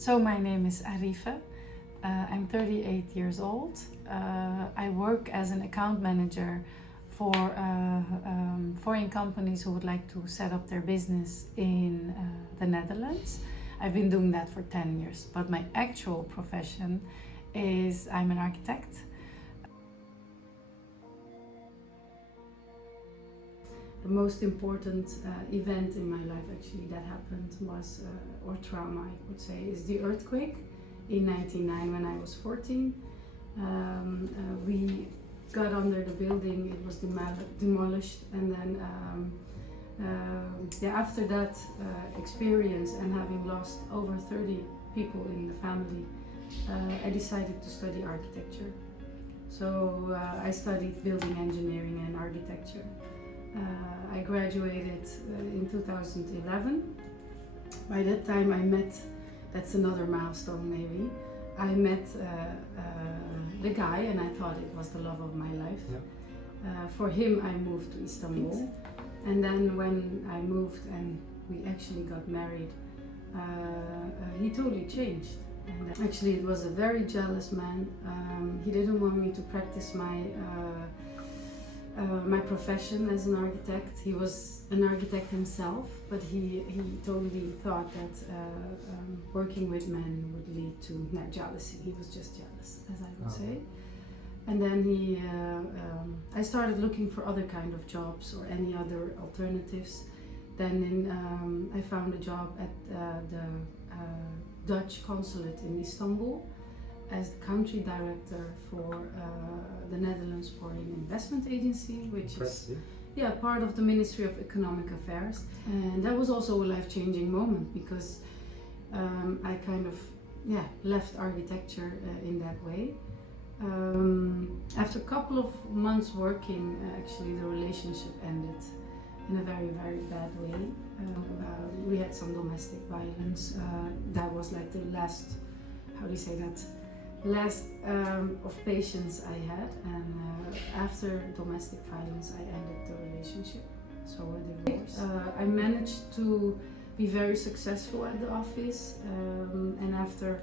So my name is Arife. I'm 38 years old. I work as an account manager for foreign companies who would like to set up their business in the Netherlands. I've been doing that for 10 years, but my actual profession is I'm an architect. The most important event in my life actually that happened was, or trauma I would say, is the earthquake in 1999 when I was 14. We got under the building, it was demolished, and then after that experience and having lost over 30 people in the family, I decided to study architecture. So I studied building engineering and architecture. I graduated in 2011. By that time I met, that's another milestone maybe, I met the guy and I thought it was the love of my life. Yeah. For him I moved to Istanbul, and then when I moved and we actually got married, he totally changed. And actually it was a very jealous man. He didn't want me to practice my profession as an architect. He was an architect himself, but he totally thought that working with men would lead to jealousy. He was just jealous, as I would say. And then I started looking for other kind of jobs or any other alternatives. Then I found a job at the Dutch consulate in Istanbul as the country director for the Netherlands Foreign Investment Agency, which is part of the Ministry of Economic Affairs. And that was also a life-changing moment because I kind of left architecture in that way. After a couple of months working, actually the relationship ended in a very, very bad way. We had some domestic violence. That was like the last, how do you say that? Last of patience I had, and after domestic violence I ended the relationship, so a divorce. I managed to be very successful at the office, and after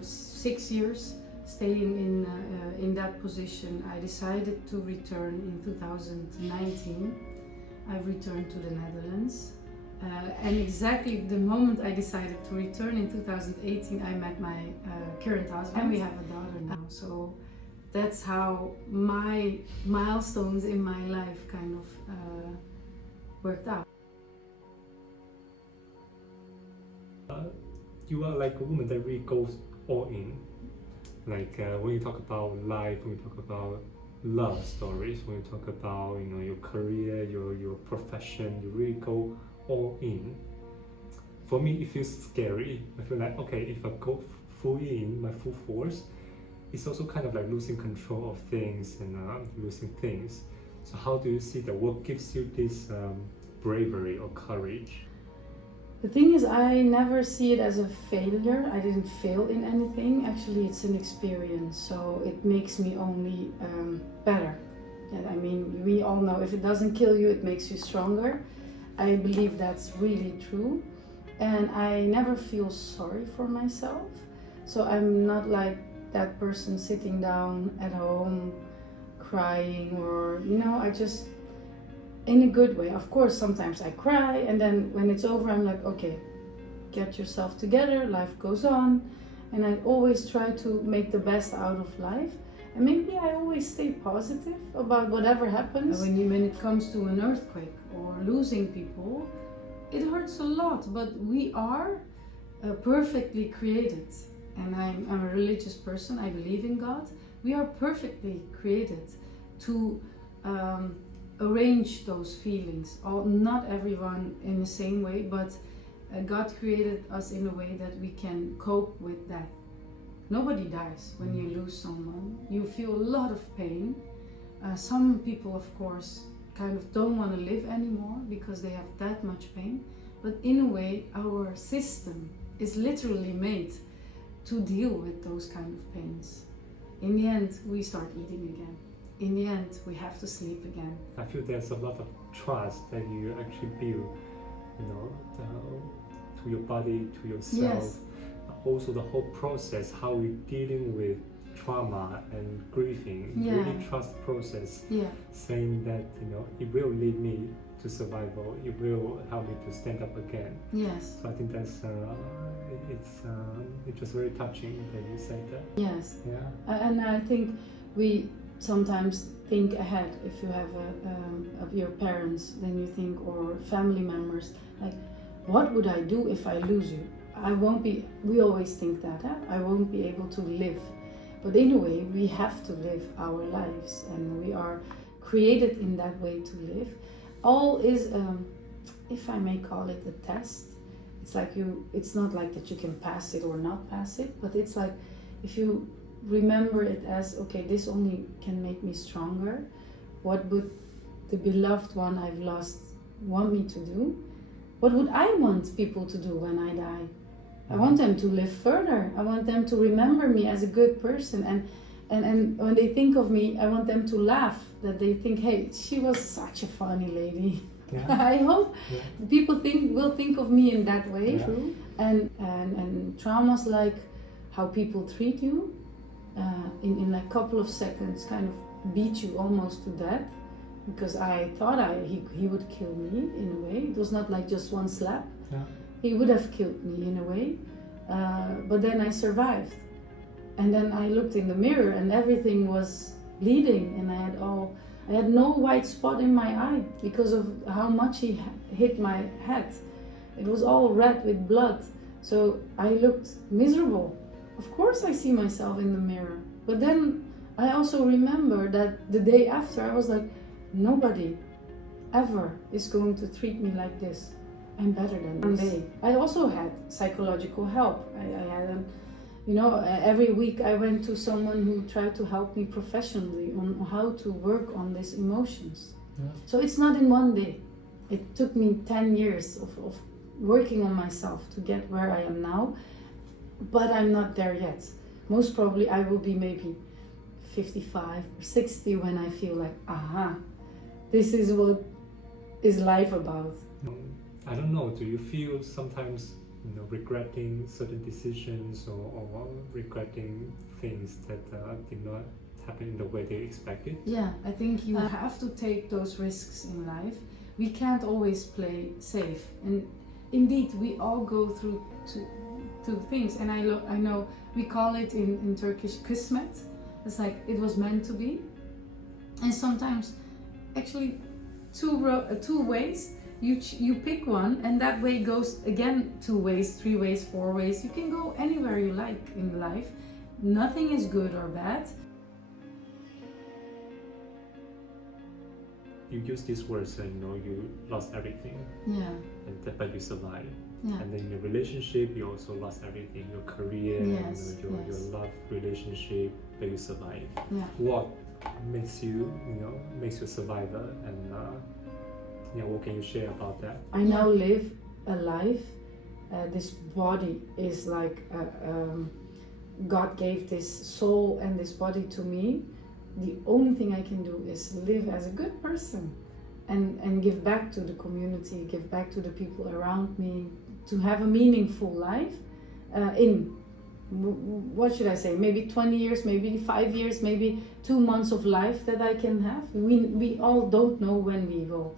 6 years staying in that position, I decided to return in 2019. I returned to the Netherlands. And exactly the moment I decided to return in 2018, I met my current husband, and we have a daughter now. So that's how my milestones in my life kind of worked out. You are like a woman that really goes all in. Like when you talk about life, when you talk about love stories, when you talk about your career, your profession, you really go all in. For me, it feels scary. I feel like, okay, if I go full in, my full force, it's also kind of like losing control of things and losing things. So how do you see that? What gives you this bravery or courage? The thing is, I never see it as a failure. I didn't fail in anything. Actually, it's an experience, so it makes me only better. Yeah, I mean, we all know if it doesn't kill you, it makes you stronger. I believe that's really true, and I never feel sorry for myself. So I'm not like that person sitting down at home crying, or I just, in a good way. Of course, sometimes I cry, and then when it's over, I'm like, okay, get yourself together, life goes on, and I always try to make the best out of life. And maybe I always stay positive about whatever happens. When it comes to an earthquake or losing people, it hurts a lot, but we are perfectly created. And I'm a religious person, I believe in God. We are perfectly created to arrange those feelings. Not everyone in the same way, but God created us in a way that we can cope with that. Nobody dies when you lose someone. You feel a lot of pain. Some people, of course, kind of don't want to live anymore because they have that much pain. But in a way, our system is literally made to deal with those kind of pains. In the end, we start eating again. In the end, we have to sleep again. I feel there's a lot of trust that you actually build, to your body, to yourself. Yes. also the whole process, how we're dealing with trauma and grieving, Yeah. really trust the process, Yeah. saying that, you know, it will lead me to survival, it will help me to stand up again. Yes. So I think that's it's just very touching that you said that. Yes. Yeah. And I think we sometimes think ahead. If you have of your parents, then you think, or family members, like, what would I do if I lose you? I won't be. We always think that, huh? I won't be able to live. But in a way, we have to live our lives, and we are created in that way to live. All is, if I may call it a test. It's like it's not like that you can pass it or not pass it, but it's like if you remember it as, okay, this only can make me stronger. What would the beloved one I've lost want me to do? What would I want people to do when I die? I want them to live further. I want them to remember me as a good person, and when they think of me, I want them to laugh, that they think, hey, she was such a funny lady. Yeah. I hope people will think of me in that way. Yeah. And traumas like how people treat you in a couple of seconds kind of beat you almost to death, because I thought he would kill me in a way. It was not like just one slap. Yeah. He would have killed me in a way, but then I survived. And then I looked in the mirror and everything was bleeding, and I had no white spot in my eye because of how much he hit my head. It was all red with blood, so I looked miserable. Of course I see myself in the mirror, but then I also remember that the day after I was like, nobody ever is going to treat me like this. I'm better than this. One day. I also had psychological help. I had, every week I went to someone who tried to help me professionally on how to work on these emotions. Yeah. So it's not in one day. It took me 10 years of working on myself to get where I am now, but I'm not there yet. Most probably I will be maybe 55 or 60 when I feel like, this is what is life about. I don't know, do you feel sometimes, regretting certain decisions or regretting things that did not happen in the way they expected? Yeah, I think you have to take those risks in life. We can't always play safe, and indeed we all go through things, and I know we call it in Turkish kismet. It's like it was meant to be, and sometimes actually two ways. You pick one, and that way goes again 2 ways, 3 ways, 4 ways. You can go anywhere you like in life. Nothing is good or bad. You use these words, you lost everything. Yeah. But you survived. Yeah. And then in your relationship, you also lost everything. Your career, your love relationship, but you survived. Yeah. What makes you, makes you a survivor, and what can you share about that? I now live a life. This body is like God gave this soul and this body to me. The only thing I can do is live as a good person and give back to the community, give back to the people around me, to have a meaningful life in, what should I say, maybe 20 years, maybe 5 years, maybe 2 months of life that I can have. We all don't know when we will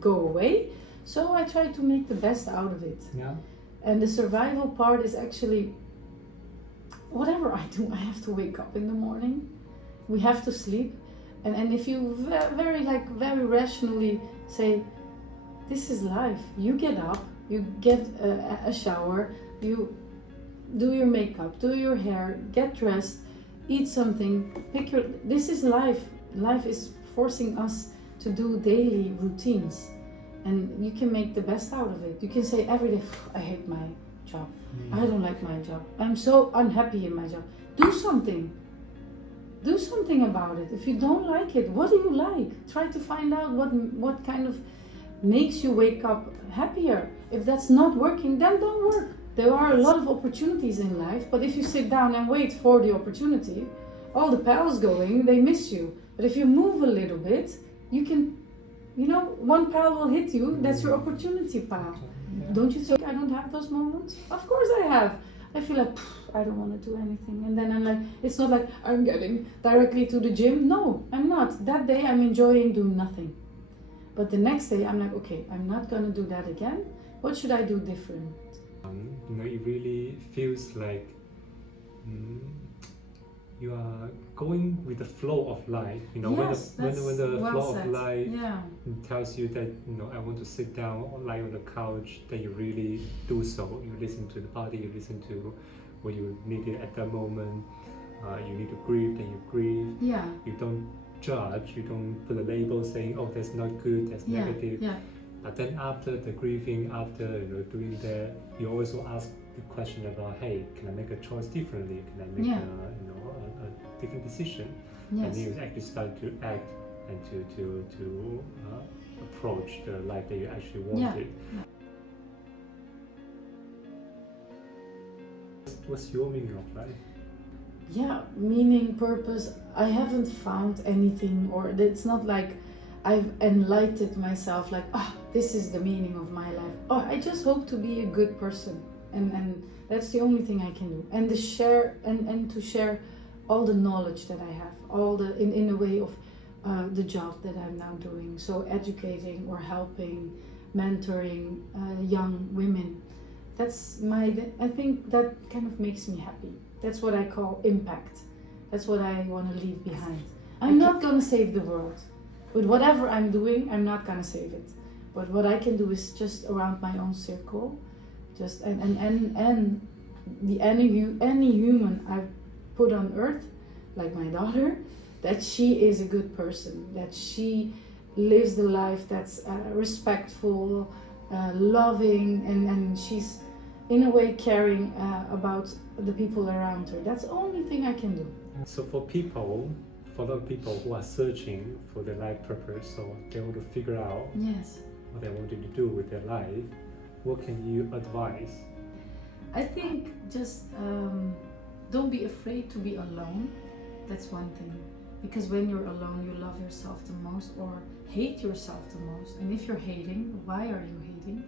go away, so I try to make the best out of it. Yeah. And the survival part is actually, whatever I do, I have to wake up in the morning. We have to sleep, and if you very rationally say, this is life. You get up, you get a shower, you do your makeup, do your hair, get dressed, eat something, this is life. Life is forcing us to do daily routines, and you can make the best out of it. You can say every day, I hate my job, I don't like my job, I'm so unhappy in my job. Do something about it. If you don't like it, what do you like? Try to find out what kind of makes you wake up happier. If that's not working, then don't work. There are a lot of opportunities in life, but if you sit down and wait for the opportunity, all the pals going, they miss you. But if you move a little bit, you can, one pal will hit you, that's your opportunity pal. Yeah. Don't you think I don't have those moments? Of course I have. I feel like I don't want to do anything. And then I'm like, it's not like I'm getting directly to the gym. No, I'm not. That day I'm enjoying doing nothing. But the next day I'm like, okay, I'm not gonna do that again. What should I do different? You know, it really feels like you are going with the flow of life. You know, Yes, when the well flow said. of life Yeah. tells you that, you know, I want to sit down or lie on the couch, then you really do so. You listen to the body, you listen to what you needed at that moment. You need to grieve, then you grieve. Yeah. You don't judge, you don't put a label saying, oh, that's not good, that's Yeah. negative. Yeah. But then after the grieving, after, you know, doing that, you also ask the question about, hey, can I make a choice differently? Can I make Yeah. a different decision? Yes. And you actually start to act and to approach the life that you actually wanted. Yeah. What's your meaning of life? Yeah, meaning, purpose. I haven't found anything, or it's not like I've enlightened myself like, this is the meaning of my life. I just hope to be a good person, and that's the only thing I can do. And to share all the knowledge that I have, all the in a way of the job that I'm now doing. So educating or helping, mentoring young women. I think that kind of makes me happy. That's what I call impact. That's what I want to leave behind. I'm not going to save the world. With whatever I'm doing, I'm not going to save it. But what I can do is just around my own circle, just and any human I put on earth, like my daughter, that she is a good person, that she lives the life that's respectful, loving, and she's in a way caring about the people around her. That's the only thing I can do. So for a lot of people who are searching for their life purpose, so they want to figure out Yes. what they wanted to do with their life, what can you advise? I think just don't be afraid to be alone. That's one thing. Because when you're alone, you love yourself the most or hate yourself the most. And if you're hating, why are you hating?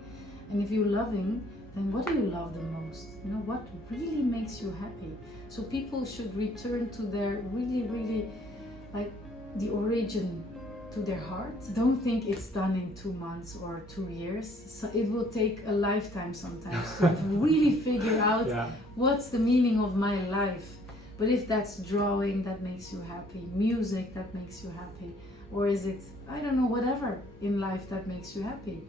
And if you're loving, then what do you love the most? You know, what really makes you happy? So people should return to their really, like the origin, to their heart. Don't think it's done in 2 months or 2 years. So it will take a lifetime sometimes to really figure out what's the meaning of my life. But if that's drawing that makes you happy, music that makes you happy, or is it, I don't know, whatever in life that makes you happy,